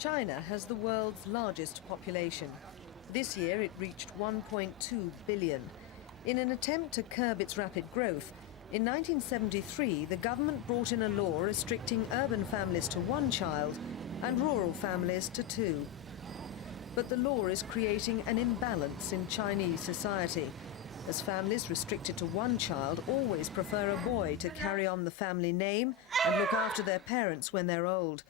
China has the world's largest population. This year it reached 1.2 billion. In an attempt to curb its rapid growth, in 1973 the government brought in a law restricting urban families to one child and rural families to two. But the law is creating an imbalance in Chinese society, as families restricted to one child always prefer a boy to carry on the family name and look after their parents when they're old.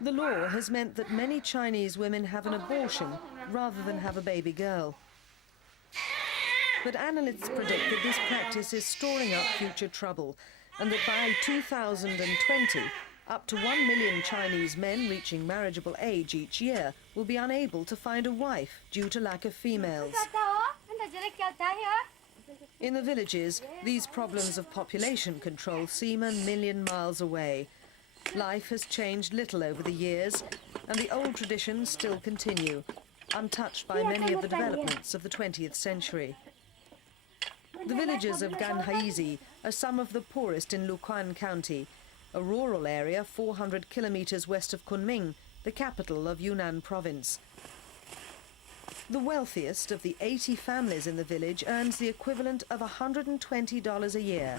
The law has meant that many Chinese women have an abortion rather than have a baby girl. But analysts predict that this practice is storing up future trouble, and that by 2020, up to 1 million Chinese men reaching marriageable age each year will be unable to find a wife due to lack of females. In the villages, these problems of population control seem a million miles away. Life has changed little over the years, and the old traditions still continue, untouched by many of the developments of the 20th century. The villages of Ganhaizi are some of the poorest in Luquan County, a rural area 400 kilometres west of Kunming, the capital of Yunan province. The wealthiest of the 80 families in the village earns the equivalent of $120 a year.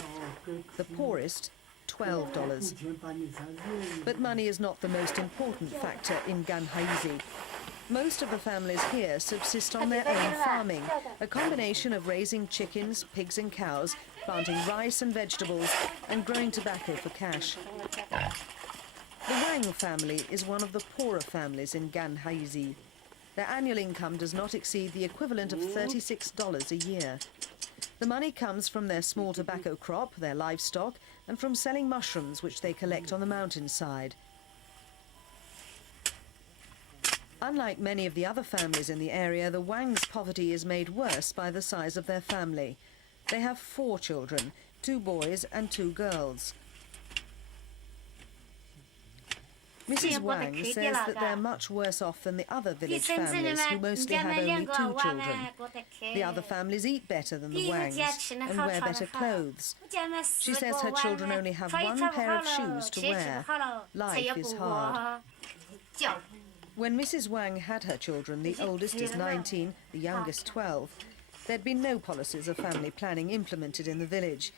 The poorest, $12. But money is not the most important factor in Ganhaizi. Most of the families here subsist on their own farming, a combination of raising chickens, pigs and cows, planting rice and vegetables, and growing tobacco for cash. The Wang family is one of the poorer families in Ganhaizi. Their annual income does not exceed the equivalent of $36 a year. The money comes from their small tobacco crop, their livestock, and from selling mushrooms which they collect on the mountainside. Unlike many of the other families in the area, the Wang's poverty is made worse by the size of their family. They have 4 children, 2 boys and 2 girls. Mrs. Wang says that they're much worse off than the other village families who mostly have only 2 children. The other families eat better than the Wangs and wear better clothes. She says her children only have 1 pair of shoes to wear. Life is hard. When Mrs. Wang had her children, the oldest is 19, the youngest 12, there'd been no policies of family planning implemented in the village.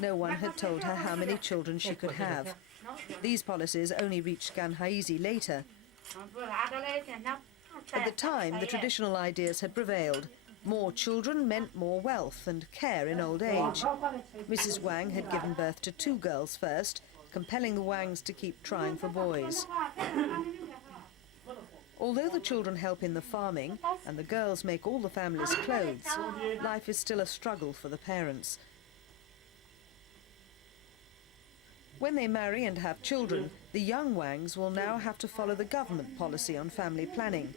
No one had told her how many children she could have. These policies only reached Ganhaizi later. At the time, the traditional ideas had prevailed. More children meant more wealth and care in old age. Mrs. Wang had given birth to 2 girls first, compelling the Wangs to keep trying for boys. Although the children help in the farming and the girls make all the family's clothes, life is still a struggle for the parents. When they marry and have children, the young Wangs will now have to follow the government policy on family planning.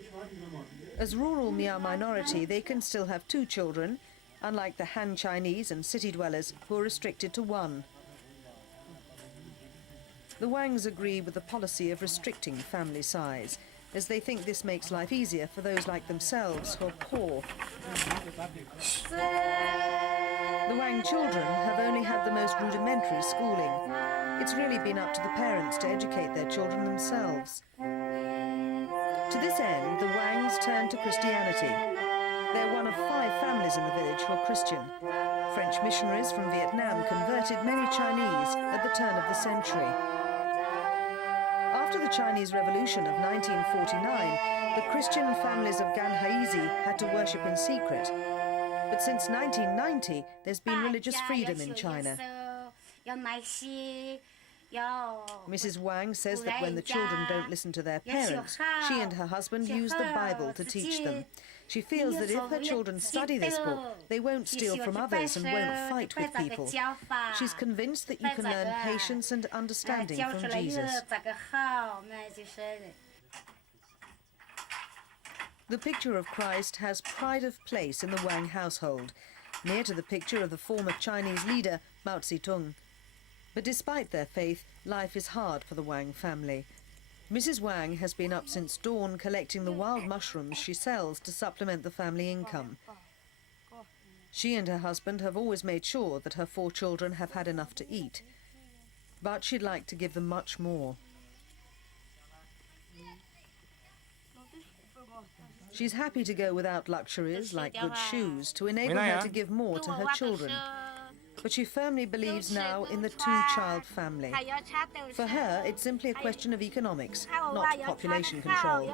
As rural Mia minority, they can still have 2 children, unlike the Han Chinese and city dwellers who are restricted to 1. The Wangs agree with the policy of restricting family size, as they think this makes life easier for those like themselves who are poor. The Wang children have only had the most rudimentary schooling. It's really been up to the parents to educate their children themselves. To this end, the Wangs turned to Christianity. They're one of 5 families in the village who are Christian. French missionaries from Vietnam converted many Chinese at the turn of the century. After the Chinese Revolution of 1949, the Christian families of Ganhaizi had to worship in secret. But since 1990, there's been religious freedom in China. Mrs. Wang says that when the children don't listen to their parents, she and her husband use the Bible to teach them. She feels that if her children study this book, they won't steal from others and won't fight with people. She's convinced that you can learn patience and understanding from Jesus. The picture of Christ has pride of place in the Wang household, near to the picture of the former Chinese leader Mao Zedong. But despite their faith, life is hard for the Wang family. Mrs. Wang has been up since dawn collecting the wild mushrooms she sells to supplement the family income. She and her husband have always made sure that her 4 children have had enough to eat. But she'd like to give them much more. She's happy to go without luxuries like good shoes to enable her to give more to her children. But she firmly believes now in the two-child family. For her, it's simply a question of economics, not population control.